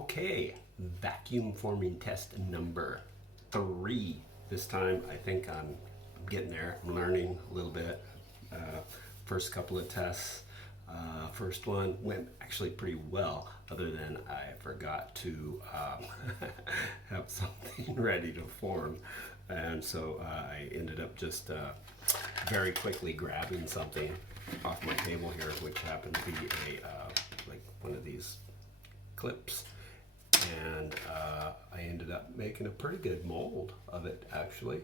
Okay, vacuum forming test number 3. This time I think I'm getting there. I'm learning a little bit. First couple of tests. First one went actually pretty well, other than I forgot to have something ready to form. And so I ended up just very quickly grabbing something off my table here, which happened to be like one of these clips, and I ended up making a pretty good mold of it actually.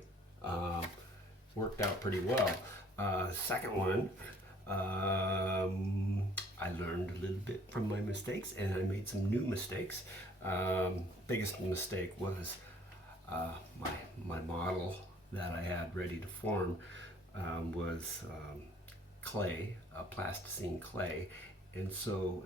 Worked out pretty well. Second one, I learned a little bit from my mistakes and I made some new mistakes. Biggest mistake was my model that I had ready to form was clay, plasticine clay, and so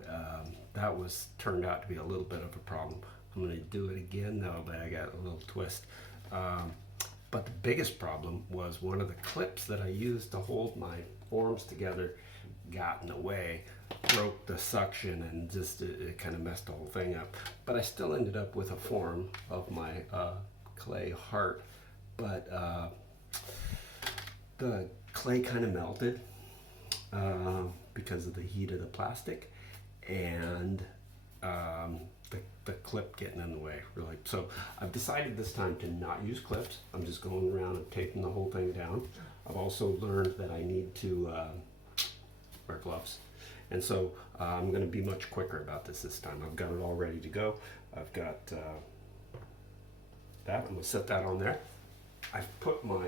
that was turned out to be a little bit of a problem. I'm going to do it again though, but I got a little twist. But the biggest problem was one of the clips that I used to hold my forms together got in the way, broke the suction, and just it kind of messed the whole thing up. But I still ended up with a form of my clay heart, but the clay kind of melted because of the heat of the plastic, and the clip getting in the way, really. So I've decided this time to not use clips. I'm just going around and taping the whole thing down. I've also learned that I need to wear gloves, and so I'm going to be much quicker about this time. I've got it all ready to go. I've got that. I'm going to set that on there. I've put my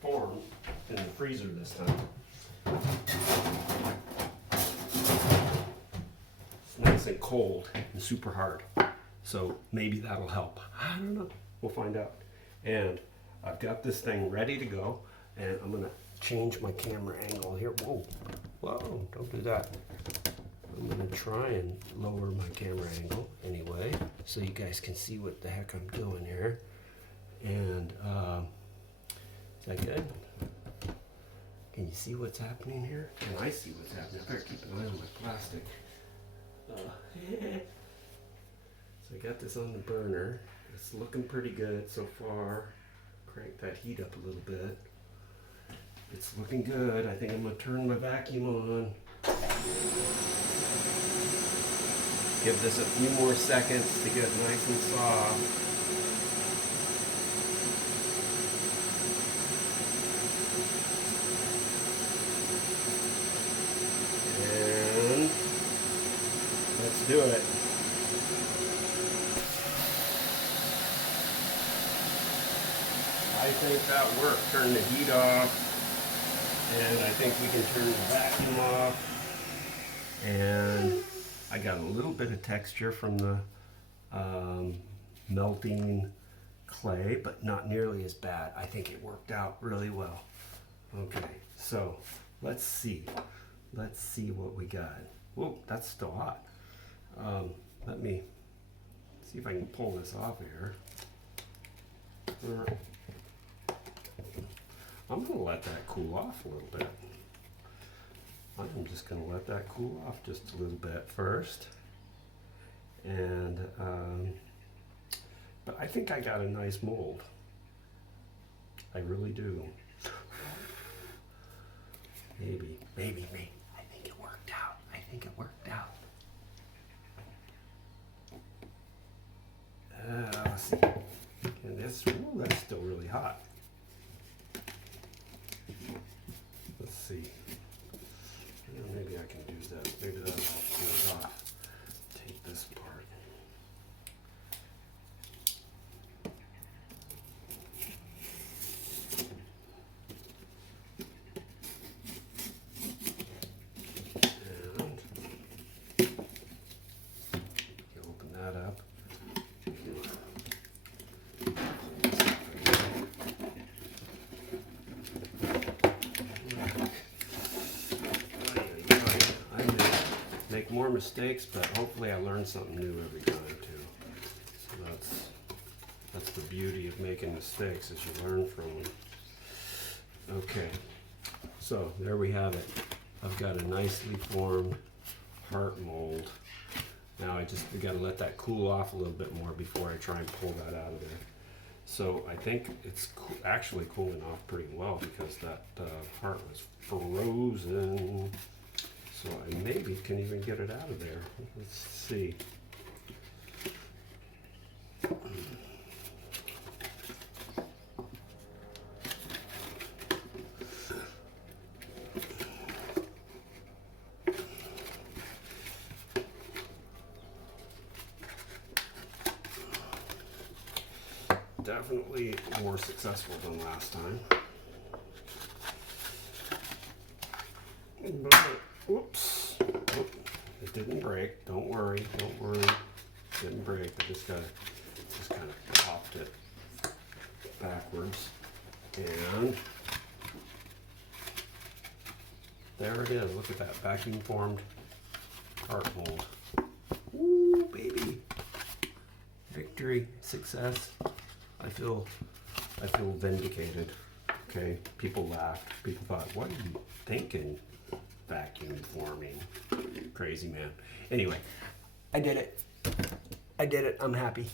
form in the freezer this time. It's nice and cold and super hard, so maybe that'll help. I don't know. We'll find out. And I've got this thing ready to go, and I'm gonna change my camera angle here. Whoa, don't do that. I'm gonna try and lower my camera angle anyway, so you guys can see what the heck I'm doing here. And is that good? Can you see what's happening here? Can I see what's happening? I better keep an eye on my plastic. So I got this on the burner. It's looking pretty good so far. Crank that heat up a little bit. It's looking good. I think I'm gonna turn my vacuum on. Give this a few more seconds to get nice and soft. And let's do it. I think that worked. Turn the heat off, and I think we can turn the vacuum off. And I got a little bit of texture from the melting clay, but not nearly as bad. I think it worked out really well. Okay, so let's see. Let's see what we got. Whoa, that's still hot. Let me see if I can pull this off here. I'm going to let that cool off a little bit. I'm just going to let that cool off just a little bit first. And, but I think I got a nice mold. I really do. Maybe. I think it worked out. Let's see. And that's still really hot. Let's see. Maybe I can do that. Maybe that'll cool it off. Take this apart. And you open that up. Make more mistakes, but hopefully I learn something new every time too. So that's the beauty of making mistakes, is you learn from them. Okay, so there we have it. I've got a nicely formed heart mold. Now I just got to let that cool off a little bit more before I try and pull that out of there. So I think it's actually cooling off pretty well because that part was frozen. So I maybe can even get it out of there. Let's see. Definitely more successful than last time. But, whoops. Oh, it didn't break. Don't worry. Don't worry. It didn't break. I just kind of popped it backwards. And there it is. Look at that vacuum formed part mold. Ooh, baby. Victory, success. I feel vindicated. Okay, people laughed. People thought, "What are you thinking? Vacuum forming, crazy man." Anyway, I did it. I'm happy.